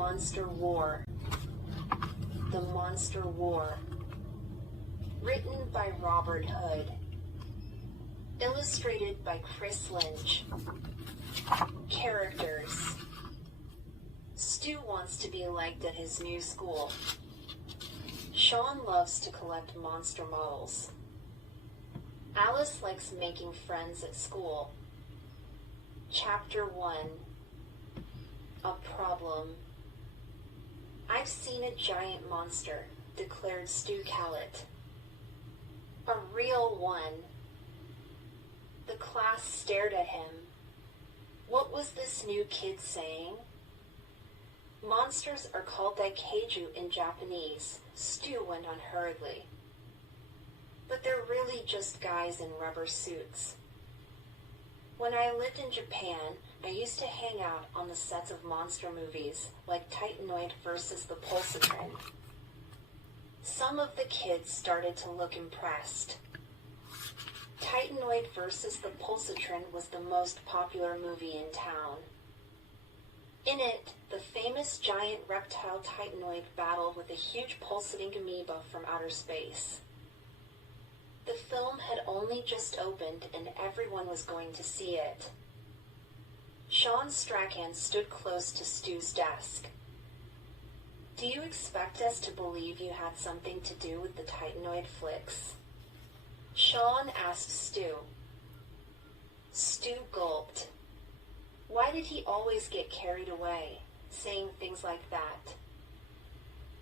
Monster War. The Monster War. Written by Robert Hood. Illustrated by Chris Lynch. Characters. Stu wants to be liked at his new school. Sean loves to collect monster models. Alice likes making friends at school. Chapter 1. A Problem. I've seen a giant monster, declared Stu Callett. A real one. The class stared at him. What was this new kid saying? Monsters are called daikaiju in Japanese, Stu went on hurriedly. But they're really just guys in rubber suits. When I lived in Japan, I used to hang out on the sets of monster movies like Titanoid vs. the Pulsatron. Some of the kids started to look impressed. Titanoid vs. the Pulsatron was the most popular movie in town. In it, the famous giant reptile Titanoid battled with a huge pulsating amoeba from outer space. The film had only just opened and everyone was going to see it. Sean Strachan stood close to Stu's desk. Do you expect us to believe you had something to do with the Titanoid flicks? Sean asked Stu. Stu gulped. Why did he always get carried away, saying things like that?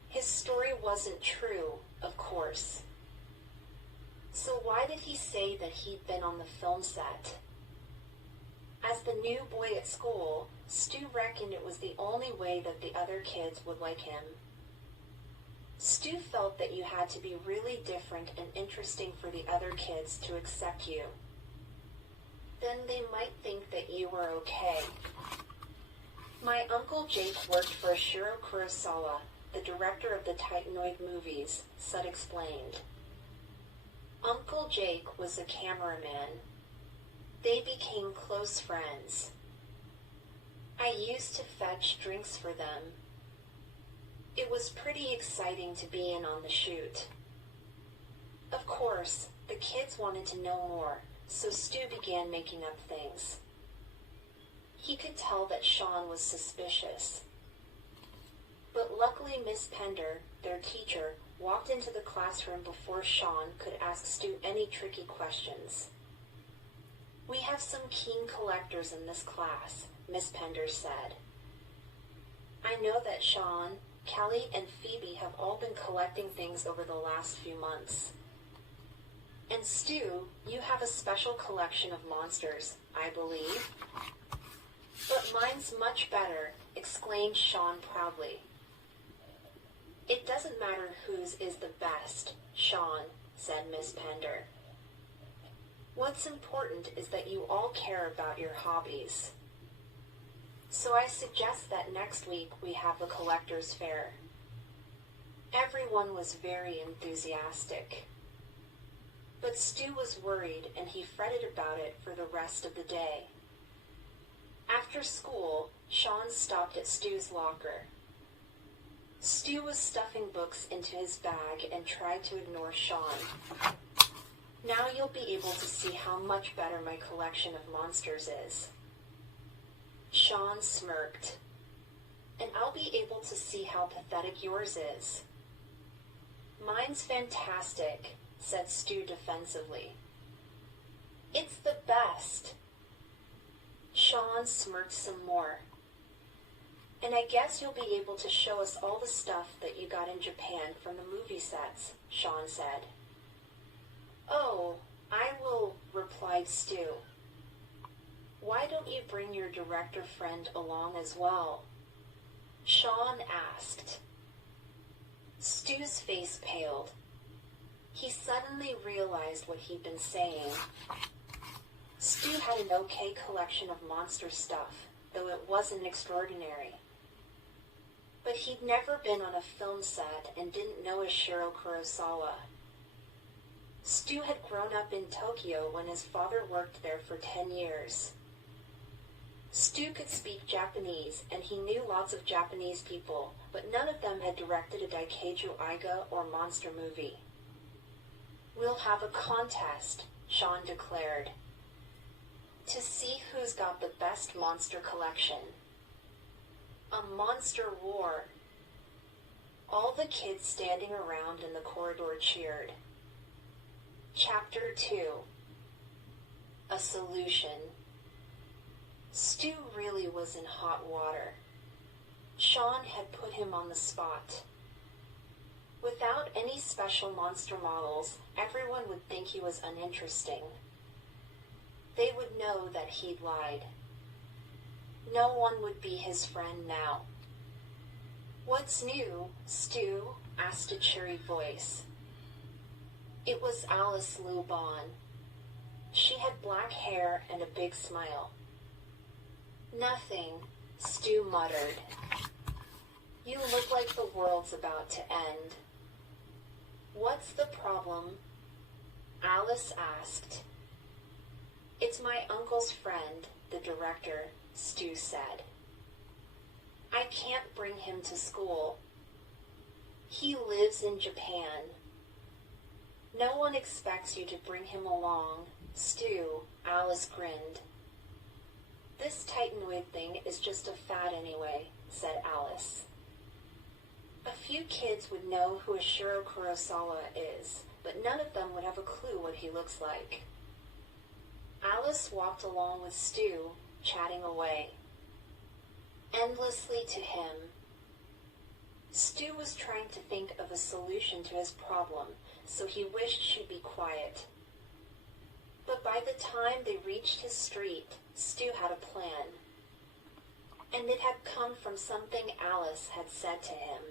His story wasn't true, of course. So why did he say that he'd been on the film set? As the new boy at school, Stu reckoned it was the only way that the other kids would like him. Stu felt that you had to be really different and interesting for the other kids to accept you. Then they might think that you were okay. My Uncle Jake worked for Shiro Kurosawa, the director of the Titanoid movies, Sud explained. Uncle Jake was a cameraman. They became close friends. I used to fetch drinks for them. It was pretty exciting to be in on the shoot. Of course, the kids wanted to know more, so Stu began making up things. He could tell that Sean was suspicious. But luckily Miss Pender, their teacher, walked into the classroom before Sean could ask Stu any tricky questions. We have some keen collectors in this class, Miss Pender said. I know that Sean, Callie, and Phoebe have all been collecting things over the last few months. And Stu, you have a special collection of monsters, I believe. But mine's much better, exclaimed Sean proudly. It doesn't matter whose is the best, Sean, said Miss Pender. What's important is that you all care about your hobbies. So I suggest that next week we have the collector's fair. Everyone was very enthusiastic. But Stu was worried and he fretted about it for the rest of the day. After school, Sean stopped at Stu's locker. Stu was stuffing books into his bag and tried to ignore Sean. Now you'll be able to see how much better my collection of monsters is. Sean smirked. And I'll be able to see how pathetic yours is. Mine's fantastic, said Stu defensively. It's the best. Sean smirked some more. And I guess you'll be able to show us all the stuff that you got in Japan from the movie sets, Sean said. Oh, I will, replied Stu. Why don't you bring your director friend along as well? Sean asked. Stu's face paled. He suddenly realized what he'd been saying. Stu had an okay collection of monster stuff, though it wasn't extraordinary. But he'd never been on a film set and didn't know a Shiro Kurosawa. Stu had grown up in Tokyo when his father worked there for 10 years. Stu could speak Japanese, and he knew lots of Japanese people, but none of them had directed a Daikaiju Eiga or monster movie. We'll have a contest, Sean declared, to see who's got the best monster collection. A monster war. All the kids standing around in the corridor cheered. Chapter 2. A Solution. Stu really was in hot water. Sean had put him on the spot. Without any special monster models, everyone would think he was uninteresting. They would know that he'd lied. No one would be his friend now. "What's new, Stu?" asked a cheery voice. It was Alice Lubon. She had black hair and a big smile. "Nothing," Stu muttered. "You look like the world's about to end." "What's the problem?" Alice asked. "It's my uncle's friend, the director," Stu said. "I can't bring him to school. He lives in Japan. No one expects you to bring him along, Stu," Alice grinned. "This Titanoid thing is just a fad anyway," said Alice. A few kids would know who Ashiro Kurosawa is, but none of them would have a clue what he looks like. Alice walked along with Stu, chatting away. Endlessly to him. Stu was trying to think of a solution to his problem, so he wished she'd be quiet. But by the time they reached his street, Stu had a plan. And it had come from something Alice had said to him.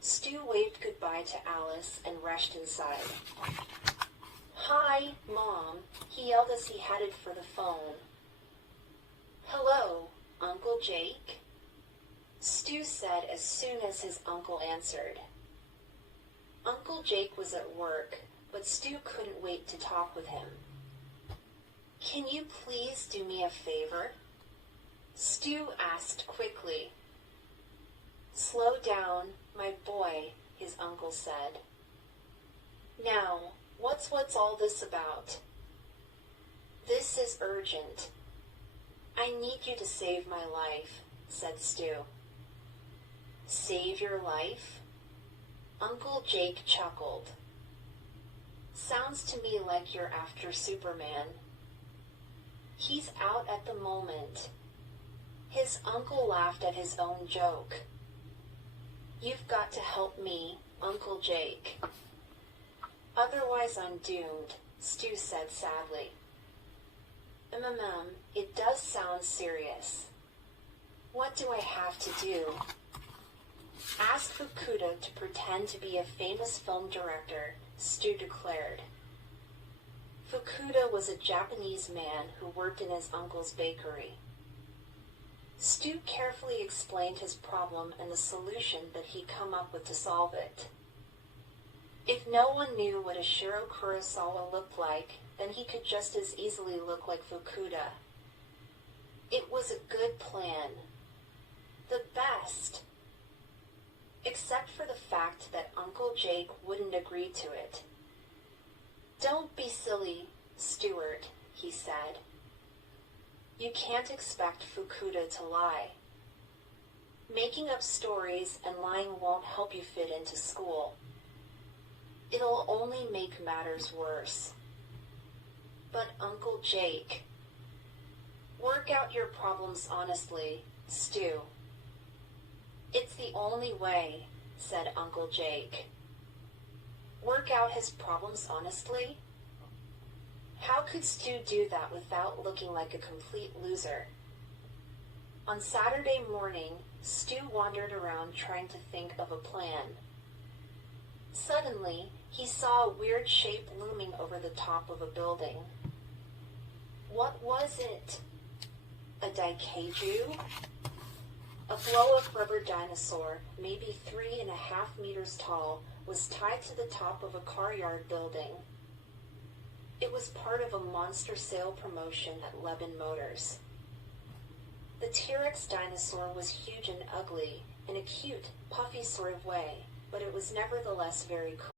Stu waved goodbye to Alice and rushed inside. "Hi, Mom," he yelled as he headed for the phone. "Hello, Uncle Jake?" Stu said as soon as his uncle answered. Uncle Jake was at work, but Stu couldn't wait to talk with him. "Can you please do me a favor?" Stu asked quickly. "Slow down, my boy," his uncle said. "Now, what's all this about?" "This is urgent. I need you to save my life," said Stu. "Save your life?" Uncle Jake chuckled. "Sounds to me like you're after Superman." "He's out at the moment." His uncle laughed at his own joke. "You've got to help me, Uncle Jake. Otherwise I'm doomed," Stu said sadly. It does sound serious. What do I have to do?" "Ask Fukuda to pretend to be a famous film director," Stu declared. Fukuda was a Japanese man who worked in his uncle's bakery. Stu carefully explained his problem and the solution that he'd come up with to solve it. If no one knew what Ashiro Kurosawa looked like, then he could just as easily look like Fukuda. It was a good plan. The best. Except for the fact that Uncle Jake wouldn't agree to it. "Don't be silly, Stuart," he said. "You can't expect Fukuda to lie. Making up stories and lying won't help you fit into school. It'll only make matters worse." "But Uncle Jake..." "Work out your problems honestly, Stu." "It's the only way," said Uncle Jake. Work out his problems honestly? How could Stu do that without looking like a complete loser? On Saturday morning, Stu wandered around trying to think of a plan. Suddenly, he saw a weird shape looming over the top of a building. What was it? A Daikaiju? A blow-up rubber dinosaur, maybe 3.5 meters tall, was tied to the top of a car yard building. It was part of a monster sale promotion at Lebanon Motors. The T-Rex dinosaur was huge and ugly, in a cute, puffy sort of way, but it was nevertheless very cool.